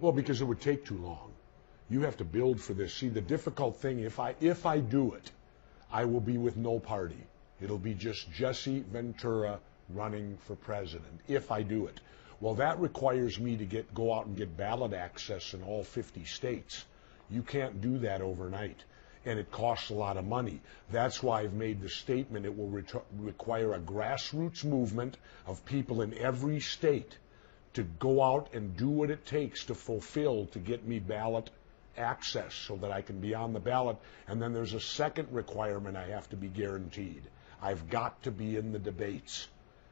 Well, because it would take too long. You have to build for this. See, the difficult thing, if I do it, I will be with no party. It'll be just Jesse Ventura running for president, if I do it. Well, that requires me to go out and get ballot access in all 50 states. You can't do that overnight, and it costs a lot of money. That's why I've made the statement it will require a grassroots movement of people in every state to go out and do what it takes to fulfill, to get me ballot access so that I can be on the ballot. And then there's a second requirement I have to be guaranteed. I've got to be in the debates,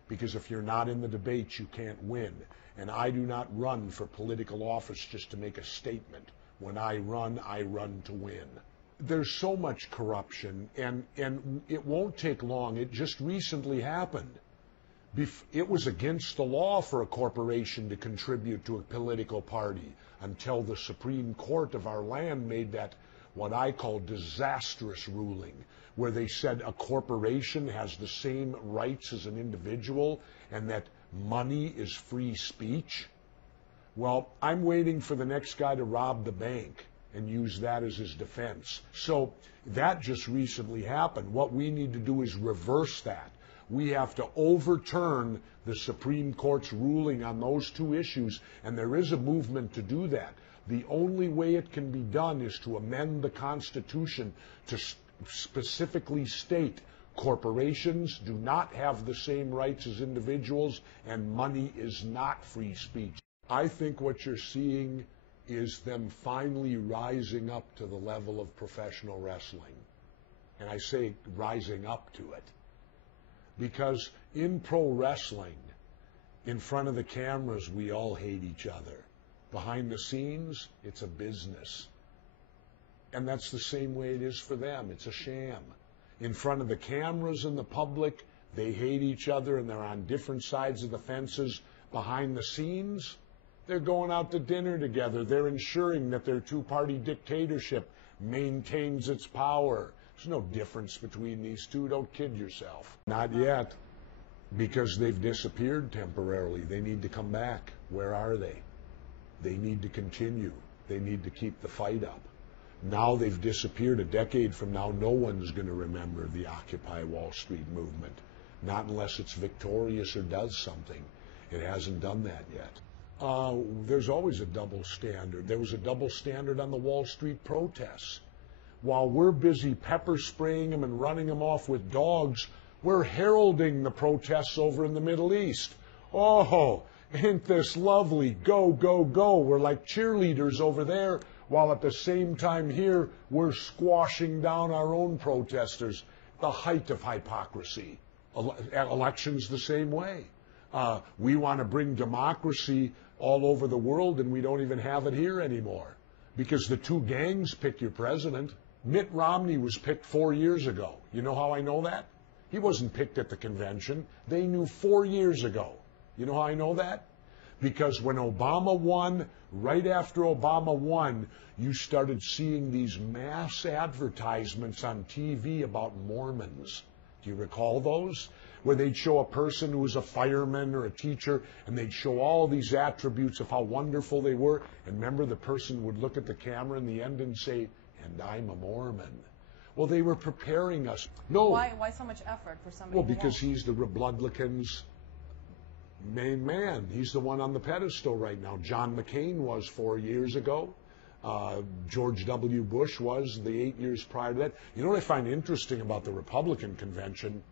because if you're not in the debates, you can't win. And I do not run for political office just to make a statement. When I run to win. There's so much corruption, and it won't take long. It just recently happened. It was against the law for a corporation to contribute to a political party until the Supreme Court of our land made that what I call disastrous ruling, where they said a corporation has the same rights as an individual and that money is free speech. Well, I'm waiting for the next guy to rob the bank and use that as his defense. So that just recently happened. What we need to do is reverse that. We have to overturn the Supreme Court's ruling on those two issues, and there is a movement to do that. The only way it can be done is to amend the Constitution to specifically state corporations do not have the same rights as individuals, and money is not free speech. I think what you're seeing is them finally rising up to the level of professional wrestling. And I say rising up to it, because in pro wrestling, in front of the cameras, we all hate each other. Behind the scenes, it's a business. And that's the same way it is for them. It's a sham. In front of the cameras and the public, they hate each other and they're on different sides of the fences. Behind the scenes, they're going out to dinner together. They're ensuring that their two-party dictatorship maintains its power. There's no difference between these two. Don't kid yourself. Not yet, because they've disappeared temporarily. They need to come back. Where are they? They need to continue. They need to keep the fight up. Now they've disappeared. A decade from now, no one's going to remember the Occupy Wall Street movement. Not unless it's victorious or does something. It hasn't done that yet. There's always a double standard. There was a double standard on the Wall Street protests. While we're busy pepper spraying them and running them off with dogs, we're heralding the protests over in the Middle East. Oh, ain't this lovely? Go, go, go. We're like cheerleaders over there, while at the same time here, we're squashing down our own protesters. The height of hypocrisy. Elections the same way. We want to bring democracy all over the world, and we don't even have it here anymore, because the two gangs pick your president. Mitt Romney was picked 4 years ago. You know how I know that? He wasn't picked at the convention. They knew 4 years ago. You know how I know that? Because when Obama won, right after Obama won, you started seeing these mass advertisements on TV about Mormons. Do you recall those? Where they'd show a person who was a fireman or a teacher, and they'd show all these attributes of how wonderful they were. And remember, the person would look at the camera in the end and say, "And I'm a Mormon." Well, they were preparing us. No. Why so much effort for somebody? Well, because he's the Republicans' main man. He's the one on the pedestal right now. John McCain was 4 years ago. George W. Bush was the 8 years prior to that. You know what I find interesting about the Republican convention?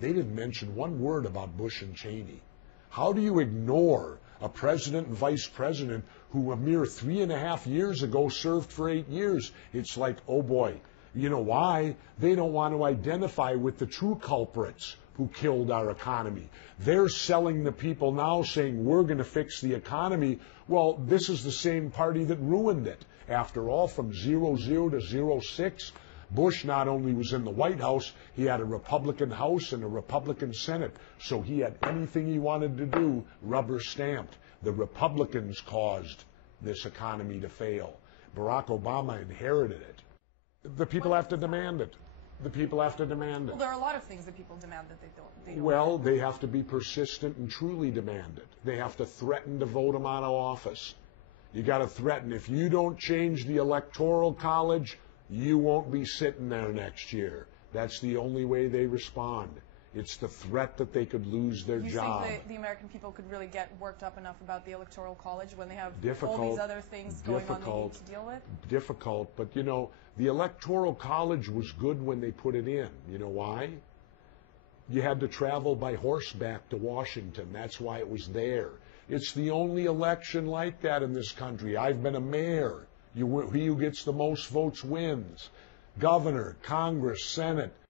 They didn't mention one word about Bush and Cheney. How do you ignore a president and vice president who a mere 3.5 years ago served for 8 years? It's like, oh boy. You know why? They don't want to identify with the true culprits who killed our economy. They're selling the people now, saying we're going to fix the economy. Well, this is the same party that ruined it. After all, from 00 to 06, Bush not only was in the White House, he had a Republican House and a Republican Senate. So he had anything he wanted to do rubber stamped. The Republicans caused this economy to fail. Barack Obama inherited it. The people have to demand it. The people have to demand it. Well, there are a lot of things that people demand that they don't. Well, they have to be persistent and truly demand it. They have to threaten to vote them out of office. You got to threaten. If you don't change the electoral college, you won't be sitting there next year. That's the only way they respond. It's the threat that they could lose their job. You think the American people could really get worked up enough about the electoral college when they have Difficult, all these other things going on they need to deal with? Difficult, but you know, the electoral college was good when they put it in. You know why? You had to travel by horseback to Washington. That's why it was there. It's the only election like that in this country. I've been a mayor. He who gets the most votes wins. Governor, Congress, Senate.